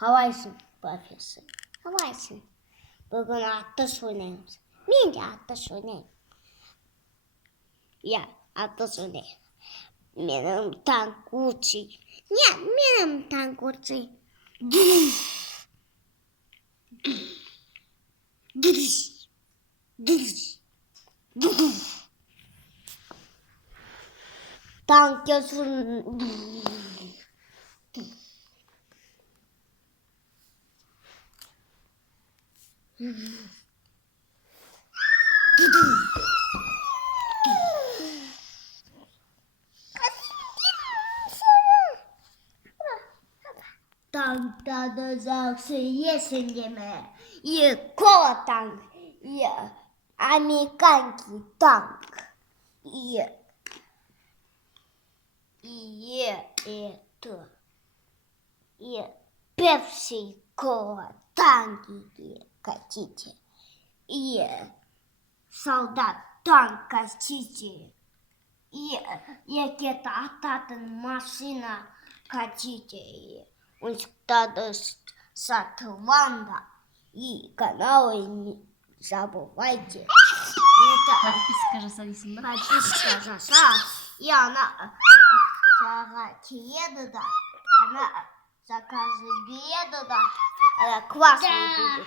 Havaysın profesör. Havaysın. Bugün atlas oynayalım. Ben de atlas oynayayım. Ya atlas oynayayım. Benim tank uçuyor. Ya benim tank uçuyor. Tank yazın. Tankta da zavsı yesin deme. Ye kova tank. Ye Amerikanki tank. Ye. Ye это. Ye Pepsi кола танки хотите. Ye солдат танк хотите. Ye ракета ататын машина хотите. Тогда Сатланда и каналы не забывайте. Это Подписка жасадысың ба? подписка жаса. И она еду, да. Она заказы еду, да. Она классная будет.